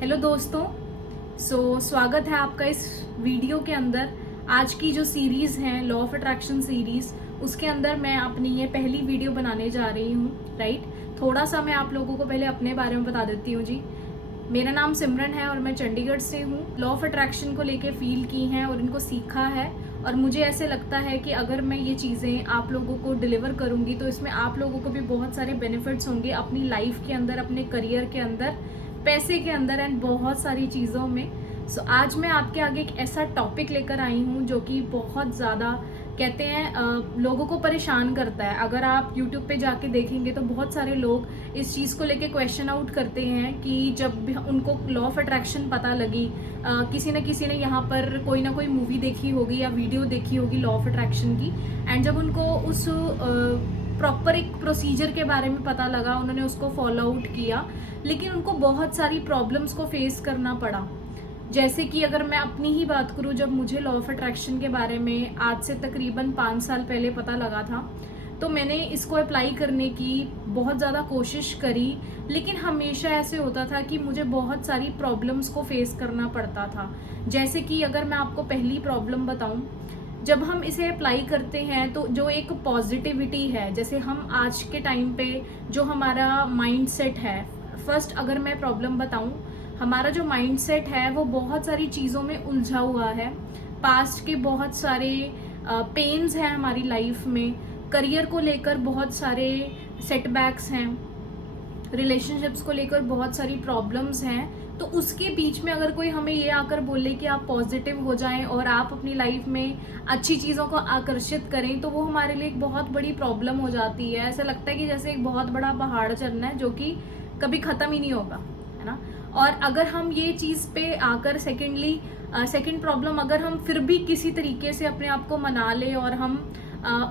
Hello दोस्तों। स्वागत है आपका इस वीडियो के अंदर। आज की जो सीरीज़ है लॉ ऑफ अट्रैक्शन सीरीज़, उसके अंदर मैं अपनी ये पहली वीडियो बनाने जा रही हूँ। राइट, थोड़ा सा मैं आप लोगों को पहले अपने बारे में बता देती हूँ जी। मेरा नाम सिमरन है और मैं चंडीगढ़ से हूँ। लॉ ऑफ अट्रैक्शन को लेके फील की हैं और इनको सीखा है, और मुझे ऐसे लगता है कि अगर मैं ये चीज़ें आप लोगों को डिलीवर करूँगी तो इसमें आप लोगों को भी बहुत सारे बेनिफिट्स होंगे अपनी लाइफ के अंदर, अपने करियर के अंदर, पैसे के अंदर एंड बहुत सारी चीज़ों में। आज मैं आपके आगे एक ऐसा टॉपिक लेकर आई हूँ जो कि बहुत ज़्यादा कहते हैं लोगों को परेशान करता है। अगर आप YouTube पे जाके देखेंगे तो बहुत सारे लोग इस चीज़ को लेके क्वेश्चन आउट करते हैं कि जब भी उनको लॉ ऑफ अट्रैक्शन पता लगी, किसी न किसी ने यहाँ पर कोई ना कोई मूवी देखी होगी या वीडियो देखी होगी लॉ ऑफ अट्रैक्शन की, एंड जब उनको उस प्रॉपर एक प्रोसीजर के बारे में पता लगा, उन्होंने उसको फॉलो आउट किया, लेकिन उनको बहुत सारी प्रॉब्लम्स को फेस करना पड़ा। जैसे कि अगर मैं अपनी ही बात करूं, जब मुझे लॉ ऑफ अट्रैक्शन के बारे में आज से तकरीबन 5 साल पहले पता लगा था, तो मैंने इसको अप्लाई करने की बहुत ज़्यादा कोशिश करी, लेकिन हमेशा ऐसे होता था कि मुझे बहुत सारी प्रॉब्लम्स को फेस करना पड़ता था। जैसे कि अगर मैं आपको पहली प्रॉब्लम बताऊं, जब हम इसे अप्लाई करते हैं तो जो एक पॉजिटिविटी है, जैसे हम आज के टाइम पे जो हमारा माइंड सेट है, फर्स्ट अगर मैं प्रॉब्लम बताऊं, हमारा जो माइंड सेट है वो बहुत सारी चीज़ों में उलझा हुआ है। पास्ट के बहुत सारे पेन्स हैं हमारी लाइफ में, करियर को लेकर बहुत सारे सेटबैक्स हैं, रिलेशनशिप्स को लेकर बहुत सारी प्रॉब्लम्स हैं। तो उसके बीच में अगर कोई हमें ये आकर बोले कि आप पॉजिटिव हो जाएं और आप अपनी लाइफ में अच्छी चीज़ों को आकर्षित करें, तो वो हमारे लिए एक बहुत बड़ी प्रॉब्लम हो जाती है। ऐसा लगता है कि जैसे एक बहुत बड़ा पहाड़ चढ़ना है जो कि कभी ख़त्म ही नहीं होगा, है ना। और अगर हम ये चीज़ पे आकर सेकेंड प्रॉब्लम, अगर हम फिर भी किसी तरीके से अपने आप को मना लें और हम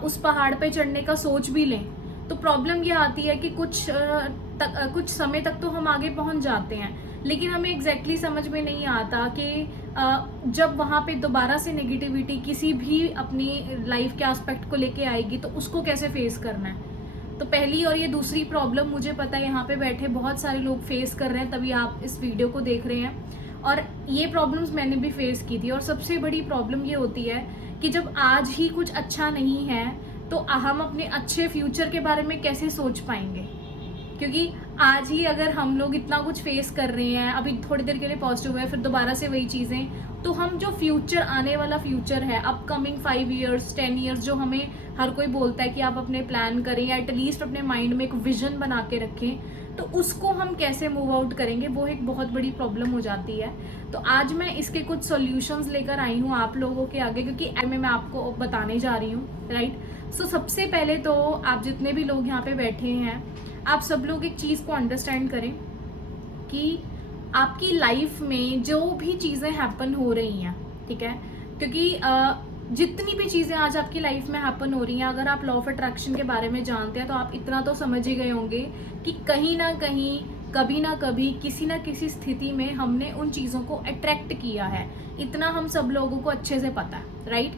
उस पहाड़ पे चढ़ने का सोच भी लें, तो प्रॉब्लम ये आती है कि कुछ समय तक तो हम आगे पहुंच जाते हैं, लेकिन हमें एग्जैक्टली समझ में नहीं आता कि जब वहाँ पे दोबारा से नेगेटिविटी किसी भी अपनी लाइफ के एस्पेक्ट को लेके आएगी तो उसको कैसे फेस करना है। तो पहली और ये दूसरी प्रॉब्लम मुझे पता है यहाँ पे बैठे बहुत सारे लोग फेस कर रहे हैं, तभी आप इस वीडियो को देख रहे हैं। और ये प्रॉब्लम्स मैंने भी फेस की थी। और सबसे बड़ी प्रॉब्लम ये होती है कि जब आज ही कुछ अच्छा नहीं है तो हम अपने अच्छे फ्यूचर के बारे में कैसे सोच पाएंगे, क्योंकि आज ही अगर हम लोग इतना कुछ फेस कर रहे हैं, अभी थोड़ी देर के लिए पॉजिटिव है, फिर दोबारा से वही चीज़ें, तो हम जो फ्यूचर, आने वाला फ्यूचर है, अपकमिंग 5 ईयर्स 10 ईयर्स, जो हमें हर कोई बोलता है कि आप अपने प्लान करें या एटलीस्ट अपने माइंड में एक विजन बना के रखें, तो उसको हम कैसे मूव आउट करेंगे, वो एक बहुत बड़ी प्रॉब्लम हो जाती है। तो आज मैं इसके कुछ सॉल्यूशंस लेकर आई हूँ आप लोगों के आगे, क्योंकि मैं आपको बताने जा रही हूँ। राइट, सबसे पहले तो आप जितने भी लोग यहाँ पे बैठे हैं, आप सब लोग एक चीज़ को अंडरस्टैंड करें कि आपकी लाइफ में जो भी चीज़ें हैपन हो रही हैं, ठीक है, क्योंकि जितनी भी चीज़ें आज आपकी लाइफ में हैपन हो रही हैं, अगर आप लॉ ऑफ अट्रैक्शन के बारे में जानते हैं तो आप इतना तो समझ ही गए होंगे कि कहीं ना कहीं, कभी ना कभी, किसी ना किसी स्थिति में हमने उन चीज़ों को अट्रैक्ट किया है। इतना हम सब लोगों को अच्छे से पता है। राइट,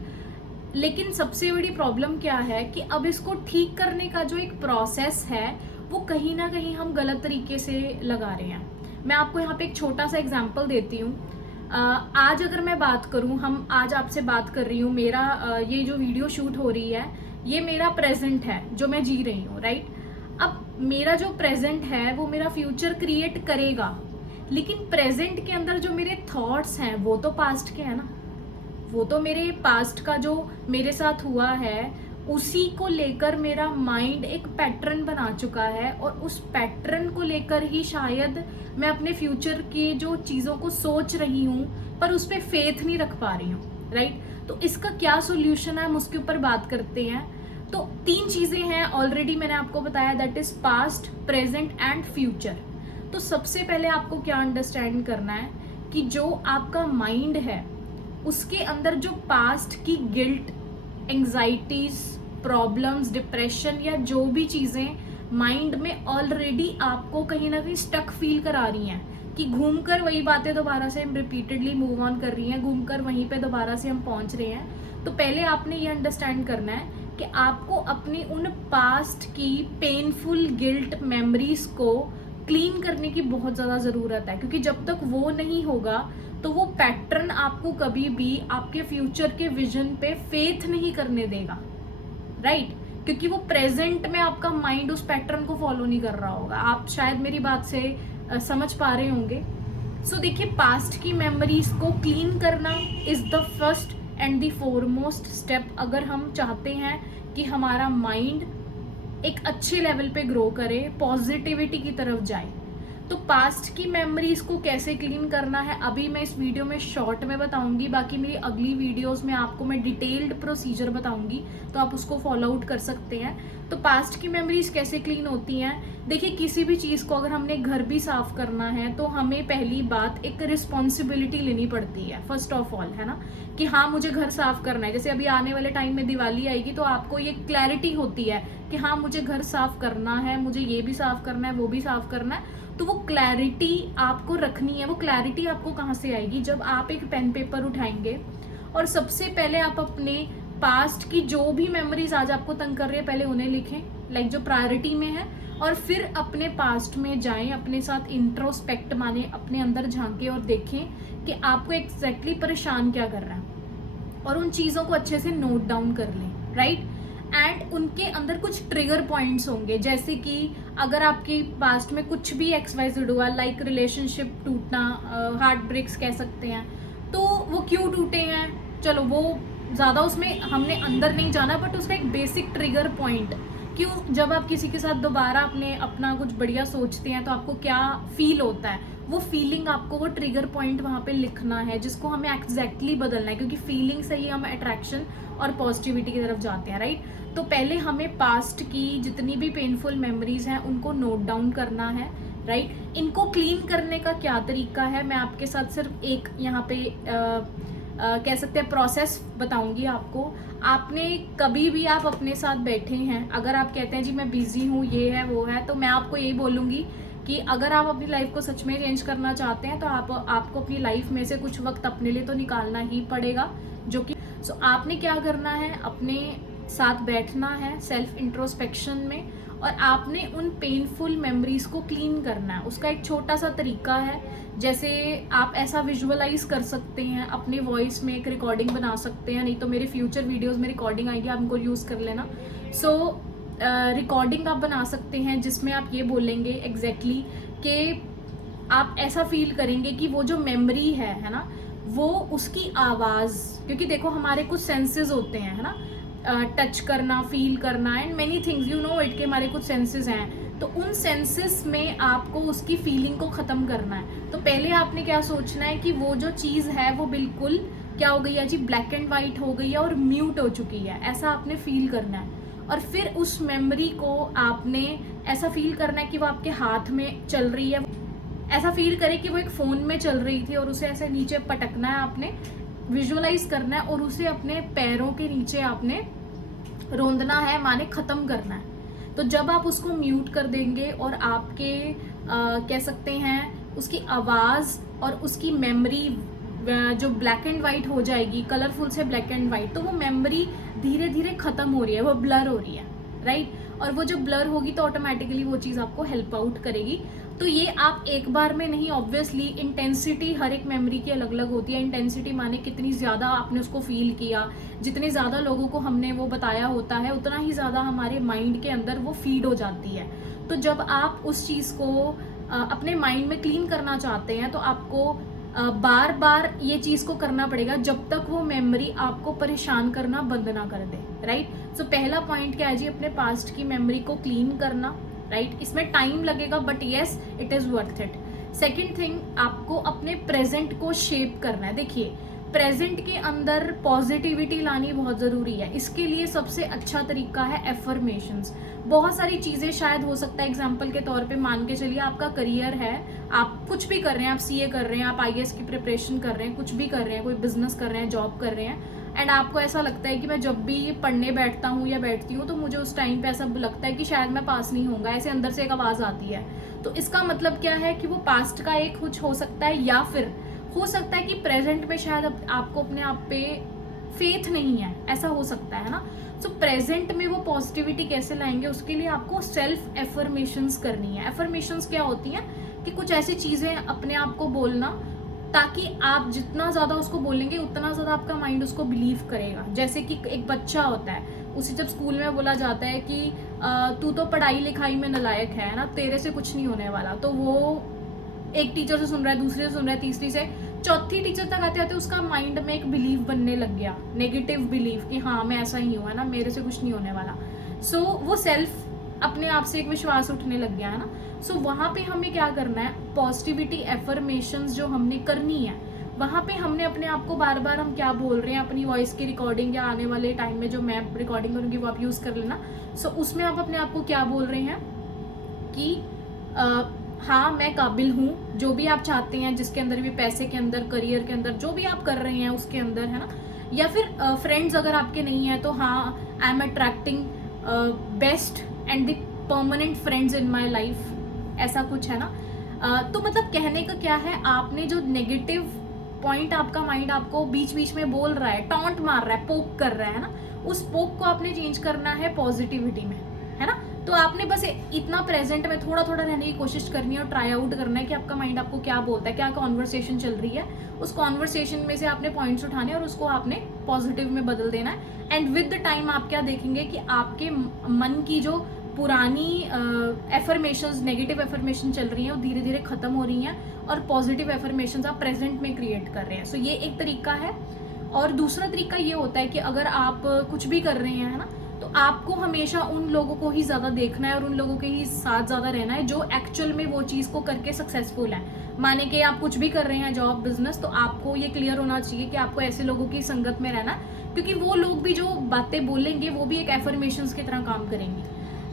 लेकिन सबसे बड़ी प्रॉब्लम क्या है कि अब इसको ठीक करने का जो एक प्रोसेस है वो कहीं ना कहीं हम गलत तरीके से लगा रहे हैं। मैं आपको यहाँ पे एक छोटा सा एग्जांपल देती हूँ। आज अगर मैं बात करूँ, हम आज आपसे बात कर रही हूँ, मेरा ये जो वीडियो शूट हो रही है ये मेरा प्रेजेंट है जो मैं जी रही हूँ। राइट, अब मेरा जो प्रेजेंट है वो मेरा फ्यूचर क्रिएट करेगा, लेकिन प्रेजेंट के अंदर जो मेरे थॉट्स हैं वो तो पास्ट के हैं ना। वो तो मेरे पास्ट का जो मेरे साथ हुआ है उसी को लेकर मेरा माइंड एक पैटर्न बना चुका है, और उस पैटर्न को लेकर ही शायद मैं अपने फ्यूचर के जो चीज़ों को सोच रही हूँ पर उस पर फेथ नहीं रख पा रही हूँ। राइट, तो इसका क्या सोल्यूशन है, हम उसके ऊपर बात करते हैं। तो 3 चीज़ें हैं ऑलरेडी मैंने आपको बताया, that is past, present and future. तो सबसे पहले आपको क्या अंडरस्टैंड करना है कि जो आपका माइंड है उसके अंदर जो पास्ट की गिल्ट, एंग्जाइटीज, प्रॉब्लम्स, डिप्रेशन या जो भी चीज़ें माइंड में ऑलरेडी आपको कहीं ना कहीं स्टक फील करा रही हैं कि घूमकर वही बातें दोबारा से हम रिपीटेडली मूव ऑन कर रही हैं, घूमकर वहीं पे दोबारा से हम पहुंच रहे हैं। तो पहले आपने ये अंडरस्टैंड करना है कि आपको अपनी उन पास्ट की पेनफुल गिल्ट मेमोरीज को क्लीन करने की बहुत ज़्यादा ज़रूरत है, क्योंकि जब तक वो नहीं होगा तो वो पैटर्न आपको कभी भी आपके फ्यूचर के विजन पे फेथ नहीं करने देगा, राइट? क्योंकि वो प्रेजेंट में आपका माइंड उस पैटर्न को फॉलो नहीं कर रहा होगा। आप शायद मेरी बात से समझ पा रहे होंगे। सो देखिए, पास्ट की मेमोरीज को क्लीन करना is the first and the foremost step, अगर हम चाहते हैं कि हमारा माइंड एक अच्छे लेवल पे ग्रो करे, पॉजिटिविटी की तरफ जाए। तो पास्ट की मेमोरीज को कैसे क्लीन करना है अभी मैं इस वीडियो में शॉर्ट में बताऊंगी, बाकी मेरी अगली वीडियोस में आपको मैं डिटेल्ड प्रोसीजर बताऊंगी, तो आप उसको फॉलो आउट कर सकते हैं। तो पास्ट की मेमोरीज कैसे क्लीन होती हैं? देखिए, किसी भी चीज़ को अगर हमने घर भी साफ करना है तो हमें पहली बात एक रिस्पॉन्सिबिलिटी लेनी पड़ती है, फर्स्ट ऑफ ऑल, है ना, कि हाँ मुझे घर साफ करना है। जैसे अभी आने वाले टाइम में दिवाली आएगी तो आपको ये क्लैरिटी होती है कि हाँ मुझे घर साफ करना है, मुझे ये भी साफ करना है, वो भी साफ करना है। तो वो क्लैरिटी आपको रखनी है। वो क्लैरिटी आपको कहाँ से आएगी? जब आप एक पेन पेपर उठाएंगे और सबसे पहले आप अपने पास्ट की जो भी मेमोरीज आज आपको तंग कर रही है पहले उन्हें लिखें, लाइक जो प्रायोरिटी में है, और फिर अपने पास्ट में जाएं, अपने साथ इंट्रोस्पेक्ट माने, अपने अंदर झांके और देखें कि आपको एग्जैक्टली परेशान क्या कर रहा है, और उन चीज़ों को अच्छे से नोट डाउन कर लें, राइट? एंड उनके अंदर कुछ ट्रिगर पॉइंट्स होंगे, जैसे कि अगर आपके पास्ट में कुछ भी XYZ हुआ, लाइक रिलेशनशिप टूटना, हार्ट ब्रेक्स कह सकते हैं, तो वो क्यों टूटे हैं, चलो वो ज़्यादा उसमें हमने अंदर नहीं जाना, बट उसका एक बेसिक ट्रिगर पॉइंट, क्यों जब आप किसी के साथ दोबारा अपना कुछ बढ़िया सोचते हैं तो आपको क्या फील होता है, वो फीलिंग आपको वो ट्रिगर पॉइंट वहाँ पे लिखना है, जिसको हमें एग्जैक्टली बदलना है, क्योंकि फीलिंग से ही हम अट्रैक्शन और पॉजिटिविटी की तरफ जाते हैं, राइट? तो पहले हमें पास्ट की जितनी भी पेनफुल मेमोरीज हैं उनको नोट डाउन करना है, राइट? इनको क्लीन करने का क्या तरीका है, मैं आपके साथ सिर्फ एक यहाँ पे कह सकते हैं प्रोसेस बताऊंगी आपको। आपने कभी भी आप अपने साथ बैठे हैं, अगर आप कहते हैं जी मैं बिजी हूँ, ये है वो है, तो मैं आपको यही बोलूँगी कि अगर आप अपनी लाइफ को सच में चेंज करना चाहते हैं तो आपको अपनी लाइफ में से कुछ वक्त अपने लिए तो निकालना ही पड़ेगा, जो कि आपने क्या करना है, अपने साथ बैठना है सेल्फ इंट्रोस्पेक्शन में, और आपने उन पेनफुल मेमोरीज को क्लीन करना है। उसका एक छोटा सा तरीका है, जैसे आप ऐसा विजुअलाइज कर सकते हैं, अपने वॉइस में एक रिकॉर्डिंग बना सकते हैं, नहीं तो मेरे फ्यूचर वीडियोस में रिकॉर्डिंग आएगी, आप इनको यूज़ कर लेना। सो रिकॉर्डिंग आप बना सकते हैं जिसमें आप ये बोलेंगे एग्जैक्टली कि आप ऐसा फील करेंगे कि वो जो मेमोरी है ना, वो उसकी आवाज़, क्योंकि देखो हमारे कुछ सेंसेस होते हैं, है ना, टच करना, फील करना, and many things, you know it, के हमारे कुछ सेंसेस हैं, तो उन सेंसेस में आपको उसकी फीलिंग को ख़त्म करना है। तो पहले आपने क्या सोचना है कि वो जो चीज़ है वो बिल्कुल क्या हो गई है जी, ब्लैक एंड वाइट हो गई है और म्यूट हो चुकी है, ऐसा आपने फील करना है। और फिर उस मेमोरी को आपने ऐसा फील करना है कि वो आपके हाथ में चल रही है, ऐसा फील करे कि वो एक फ़ोन में चल रही थी, और उसे ऐसे नीचे पटकना है, आपने विजुअलाइज करना है, और उसे अपने पैरों के नीचे आपने रोंदना है, माने ख़त्म करना है। तो जब आप उसको म्यूट कर देंगे और आपके कह सकते हैं उसकी आवाज़ और उसकी मेमोरी जो ब्लैक एंड वाइट हो जाएगी, कलरफुल से ब्लैक एंड वाइट, तो वो मेमोरी धीरे धीरे ख़त्म हो रही है, वो ब्लर हो रही है, राइट? और वो जब ब्लर होगी तो ऑटोमेटिकली वो चीज़ आपको हेल्प आउट करेगी। तो ये आप एक बार में नहीं, ऑब्वियसली इंटेंसिटी हर एक मेमोरी की अलग अलग होती है। इंटेंसिटी माने कितनी ज़्यादा आपने उसको फील किया, जितने ज़्यादा लोगों को हमने वो बताया होता है उतना ही ज़्यादा हमारे माइंड के अंदर वो फीड हो जाती है। तो जब आप उस चीज़ को अपने माइंड में क्लीन करना चाहते हैं तो आपको बार बार ये चीज़ को करना पड़ेगा जब तक वो मेमोरी आपको परेशान करना बंद ना कर दे, राइट? सो पहला पॉइंट क्या है जी, अपने पास्ट की मेमोरी को क्लीन करना, राइट? इसमें टाइम लगेगा but yes it is worth it. Second thing, आपको अपने प्रेजेंट को शेप करना है। देखिए, प्रेजेंट के अंदर पॉजिटिविटी लानी बहुत ज़रूरी है। इसके लिए सबसे अच्छा तरीका है एफर्मेशंस। बहुत सारी चीज़ें शायद हो सकता है, एग्जाम्पल के तौर पे मान के चलिए आपका करियर है, आप कुछ भी कर रहे हैं, आप सीए कर रहे हैं, आप आईएएस की प्रिपरेशन कर रहे हैं, कुछ भी कर रहे हैं, कोई बिजनेस कर रहे हैं, जॉब कर रहे हैं, एंड आपको ऐसा लगता है कि मैं जब भी पढ़ने बैठता हूँ या बैठती हूँ तो मुझे उस टाइम पे ऐसा लगता है कि शायद मैं पास नहीं होऊंगा, ऐसे अंदर से एक आवाज़ आती है। तो इसका मतलब क्या है कि वो पास्ट का एक कुछ हो सकता है, या फिर हो सकता है कि प्रेजेंट में शायद आपको अपने आप पे फेथ नहीं है, ऐसा हो सकता है ना। सो प्रेजेंट में वो पॉजिटिविटी कैसे लाएंगे, उसके लिए आपको सेल्फ एफर्मेशंस करनी है। एफर्मेशंस क्या होती हैं कि कुछ ऐसी चीजें अपने आप को बोलना ताकि आप जितना ज्यादा उसको बोलेंगे उतना ज्यादा आपका माइंड उसको बिलीव करेगा। जैसे कि एक बच्चा होता है, उसे जब स्कूल में बोला जाता है कि तू तो पढ़ाई लिखाई में नालायक है ना, तेरे से कुछ नहीं होने वाला, तो वो एक टीचर से सुन रहा है, दूसरे से सुन रहा है, तीसरी से, चौथी टीचर तक आते आते उसका माइंड में एक बिलीव बनने लग गया, नेगेटिव बिलीव कि हाँ मैं ऐसा ही हूँ, है ना, मेरे से कुछ नहीं होने वाला। सो वो सेल्फ अपने आप से एक विश्वास उठने लग गया, है ना। सो वहाँ पे हमें क्या करना है, पॉजिटिविटी एफर्मेशंस जो हमने करनी है, वहाँ पे हमने अपने आप को बार बार हम क्या बोल रहे हैं, अपनी वॉइस की रिकॉर्डिंग या आने वाले टाइम में जो मैं रिकॉर्डिंग करूँगी वो आप यूज़ कर लेना। सो उसमें आप अपने आप को क्या बोल रहे हैं कि हाँ मैं काबिल हूँ, जो भी आप चाहते हैं, जिसके अंदर भी, पैसे के अंदर, करियर के अंदर, जो भी आप कर रहे हैं उसके अंदर, है ना। या फिर फ्रेंड्स अगर आपके नहीं है तो हाँ I am attracting best and the permanent friends in my life, ऐसा कुछ है ना। तो मतलब कहने का क्या है, आपने जो नेगेटिव पॉइंट आपका माइंड आपको बीच बीच में बोल रहा है, टॉन्ट मार रहा है, पोक कर रहा है ना, उस पोक को आपने चेंज करना है पॉजिटिविटी में, है ना। तो आपने बस इतना प्रेजेंट में थोड़ा थोड़ा रहने की कोशिश करनी है और ट्राई आउट करना है कि आपका माइंड आपको क्या बोलता है, क्या कॉन्वर्सेशन चल रही है, उस कॉन्वर्सेशन में से आपने पॉइंट्स उठाने और उसको आपने पॉजिटिव में बदल देना है। एंड विद द टाइम आप क्या देखेंगे कि आपके मन की जो पुरानी एफर्मेशंस, नेगेटिव एफर्मेशन चल रही हैं, वो धीरे धीरे खत्म हो रही हैं और पॉजिटिव एफर्मेशंस आप प्रेजेंट में क्रिएट कर रहे हैं। सो ये एक तरीका है। और दूसरा तरीका ये होता है कि अगर आप कुछ भी कर रहे हैं, है ना, तो आपको हमेशा उन लोगों को ही ज़्यादा देखना है और उन लोगों के ही साथ ज़्यादा रहना है जो एक्चुअल में वो चीज़ को करके सक्सेसफुल है। माने कि आप कुछ भी कर रहे हैं, जॉब, बिजनेस, तो आपको ये क्लियर होना चाहिए कि आपको ऐसे लोगों की संगत में रहना है, क्योंकि वो लोग भी जो बातें बोलेंगे वो भी एक एफर्मेशंस की तरह काम करेंगे।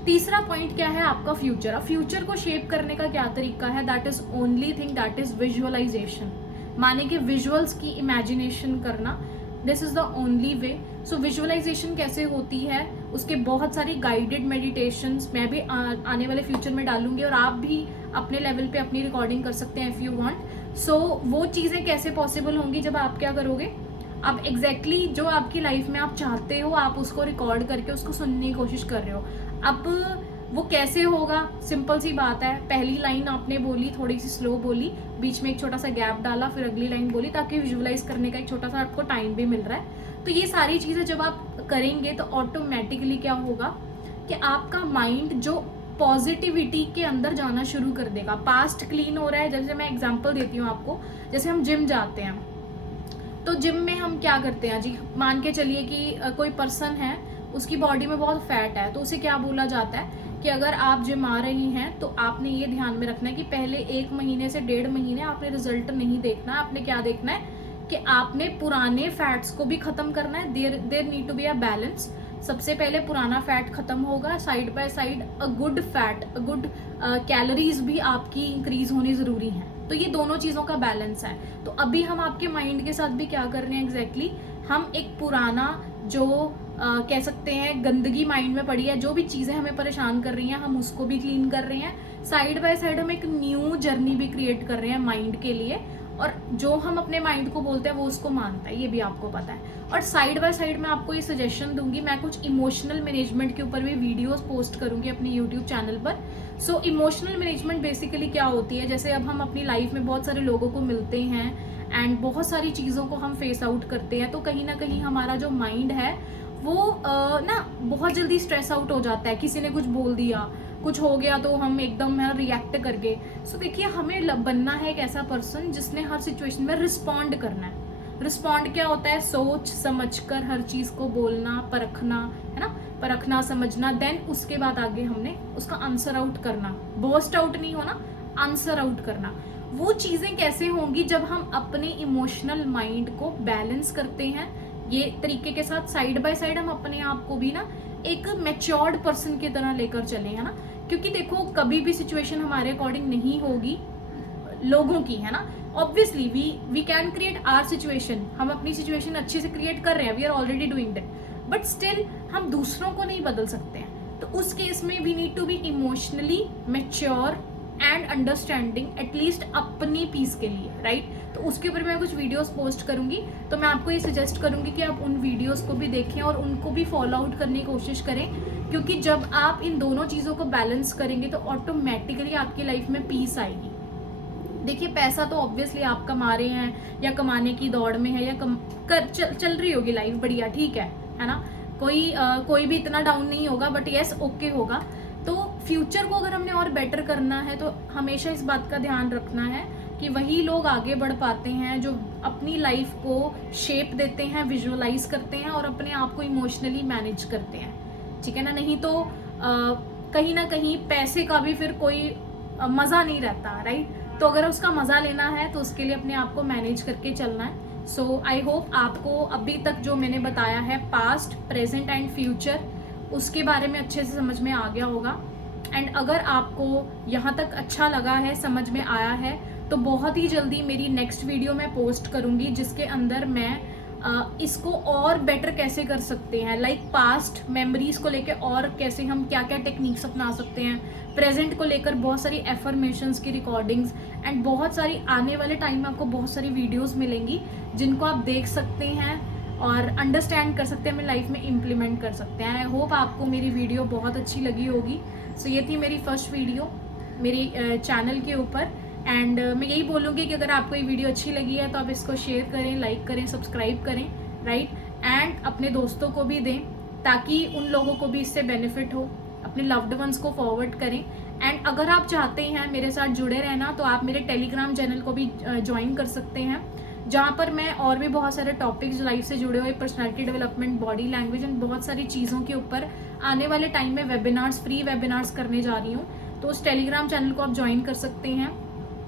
तीसरा पॉइंट क्या है, आपका फ्यूचर। अब फ्यूचर को शेप करने का क्या तरीका है, that is only thing, that is visualization. माने कि विजुअल्स की इमेजिनेशन करना, this is the only way. So visualization कैसे होती है, उसके बहुत सारी गाइडेड मेडिटेशंस मैं भी आने वाले फ्यूचर में डालूंगी और आप भी अपने लेवल पे अपनी रिकॉर्डिंग कर सकते हैं इफ़ यू वांट। सो वो चीज़ें कैसे पॉसिबल होंगी, जब आप क्या करोगे, आप एग्जैक्टली जो आपकी लाइफ में आप चाहते हो आप उसको रिकॉर्ड करके उसको सुनने की कोशिश कर रहे हो। अब वो कैसे होगा, सिंपल सी बात है, पहली लाइन आपने बोली, थोड़ी सी स्लो बोली, बीच में एक छोटा सा गैप डाला, फिर अगली लाइन बोली, ताकि विजुअलाइज करने का एक छोटा सा आपको टाइम भी मिल रहा है। तो ये सारी चीज़ें जब आप करेंगे तो ऑटोमेटिकली क्या होगा कि आपका माइंड जो पॉजिटिविटी के अंदर जाना शुरू कर देगा। पास्ट क्लीन हो रहा है, जैसे मैं एग्जांपल देती हूँ आपको, जैसे हम जिम जाते हैं तो जिम में हम क्या करते हैं जी, मान के चलिए कि कोई पर्सन है, उसकी बॉडी में बहुत फैट है, तो उसे क्या बोला जाता है कि अगर आप जिम आ रही हैं तो आपने ये ध्यान में रखना है कि पहले 1 महीने से 1.5 महीने आपने रिजल्ट नहीं देखना है। आपने क्या देखना है कि आपने पुराने फैट्स को भी खत्म करना है। There need to be a balance. सबसे पहले पुराना फैट खत्म होगा, side by side a good fat, a good calories भी आपकी इंक्रीज होनी जरूरी है। तो ये दोनों चीज़ों का बैलेंस है। तो अभी हम आपके माइंड के साथ भी क्या कर रहे हैं एग्जैक्टली, हम एक पुराना जो कह सकते हैं गंदगी माइंड में पड़ी है, जो भी चीज़ें हमें परेशान कर रही हैं, हम उसको भी क्लीन कर रहे हैं। साइड बाय साइड हम एक न्यू जर्नी भी क्रिएट कर रहे हैं माइंड के लिए, और जो हम अपने माइंड को बोलते हैं वो उसको मानता है, ये भी आपको पता है। और साइड बाय साइड मैं आपको ये सजेशन दूंगी, मैं कुछ इमोशनल मैनेजमेंट के ऊपर भी वीडियोस पोस्ट करूंगी अपने यूट्यूब चैनल पर। सो इमोशनल मैनेजमेंट बेसिकली क्या होती है, जैसे अब हम अपनी लाइफ में बहुत सारे लोगों को मिलते हैं एंड बहुत सारी चीज़ों को हम फेस आउट करते हैं, तो कहीं ना कहीं हमारा जो माइंड है वो ना बहुत जल्दी स्ट्रेस आउट हो जाता है। किसी ने कुछ बोल दिया, कुछ हो गया तो हम एकदम है रिएक्ट करके। सो देखिए, हमें बनना है एक ऐसा पर्सन जिसने हर सिचुएशन में रिस्पॉन्ड करना है। रिस्पॉन्ड क्या होता है, सोच समझकर हर चीज़ को बोलना, परखना, है ना, परखना समझना, देन उसके बाद आगे हमने उसका आंसर आउट करना। बर्स्ट आउट नहीं होना, आंसर आउट करना। वो चीज़ें कैसे होंगी, जब हम अपने इमोशनल माइंड को बैलेंस करते हैं ये तरीके के साथ। साइड बाय साइड हम अपने आप को भी ना एक मैच्योर्ड पर्सन की तरह लेकर चले, है ना। क्योंकि देखो, कभी भी सिचुएशन हमारे अकॉर्डिंग नहीं होगी लोगों की, है ना। Obviously we can create our situation, हम अपनी सिचुएशन अच्छे से क्रिएट कर रहे हैं, we are already doing that, but still हम दूसरों को नहीं बदल सकते हैं। तो उस केस में we need to be emotionally mature and understanding, at least अपनी पीस के लिए, राइट। तो उसके ऊपर मैं कुछ वीडियोस पोस्ट करूंगी, तो मैं आपको ये सजेस्ट करूंगी कि आप उन वीडियोस को भी देखें और उनको भी फॉलो आउट करने की कोशिश करें, क्योंकि जब आप इन दोनों चीज़ों को बैलेंस करेंगे तो ऑटोमेटिकली आपकी लाइफ में पीस आएगी। देखिए, पैसा तो ऑब्वियसली आप कमा रहे हैं या कमाने की दौड़ में है या चल रही होगी लाइफ बढ़िया, ठीक है ना। कोई भी इतना डाउन नहीं होगा, बट यस ओके होगा। तो फ्यूचर को अगर हमने और बेटर करना है तो हमेशा इस बात का ध्यान रखना है कि वही लोग आगे बढ़ पाते हैं जो अपनी लाइफ को शेप देते हैं, विजुअलाइज करते हैं और अपने आप को इमोशनली मैनेज करते हैं, ठीक है ना। नहीं तो कहीं ना कहीं पैसे का भी फिर कोई मज़ा नहीं रहता, राइट। तो अगर उसका मज़ा लेना है तो उसके लिए अपने आप को मैनेज करके चलना है। सो आई होप आपको अभी तक जो मैंने बताया है पास्ट, प्रेजेंट एंड फ्यूचर, उसके बारे में अच्छे से समझ में आ गया होगा। एंड अगर आपको यहाँ तक अच्छा लगा है, समझ में आया है, तो बहुत ही जल्दी मेरी नेक्स्ट वीडियो मैं पोस्ट करूँगी जिसके अंदर मैं इसको और बेटर कैसे कर सकते हैं, लाइक पास्ट मेमोरीज को लेकर और कैसे हम क्या क्या टेक्निक्स अपना सकते हैं, प्रेजेंट को लेकर बहुत सारी एफर्मेशंस की रिकॉर्डिंग्स एंड बहुत सारी आने वाले टाइम में आपको बहुत सारी वीडियोस मिलेंगी जिनको आप देख सकते हैं और अंडरस्टैंड कर सकते हैं, अपनी लाइफ में इम्प्लीमेंट कर सकते हैं। आई होप आपको मेरी वीडियो बहुत अच्छी लगी होगी। सो ये थी मेरी फर्स्ट वीडियो मेरी चैनल के ऊपर, एंड मैं यही बोलूँगी कि अगर आपको ये वीडियो अच्छी लगी है तो आप इसको शेयर करें, लाइक करें, सब्सक्राइब करें, राइट। एंड अपने दोस्तों को भी दें ताकि उन लोगों को भी इससे बेनिफिट हो, अपने लव्ड वंस को फॉरवर्ड करें। एंड अगर आप चाहते हैं मेरे साथ जुड़े रहना तो आप मेरे टेलीग्राम चैनल को भी ज्वाइन कर सकते हैं, जहाँ पर मैं और भी बहुत सारे टॉपिक्स लाइफ से जुड़े हुए, personality development, body language and बहुत सारी चीज़ों के ऊपर आने वाले टाइम में वेबिनार्स, फ्री वेबिनार्स करने जा रही हूँ। तो उस टेलीग्राम चैनल को आप ज्वाइन कर सकते हैं,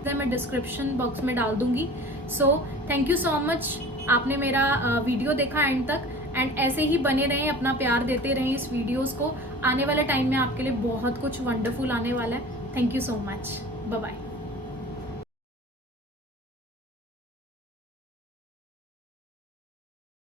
मैं डिस्क्रिप्शन बॉक्स में डाल दूंगी। So thank you so much, आपने मेरा वीडियो देखा एंड तक, एंड ऐसे ही बने रहें, अपना प्यार देते रहें इस वीडियोस को। आने वाले टाइम में आपके लिए बहुत कुछ वंडरफुल आने वाला है। Thank you so much, bye bye.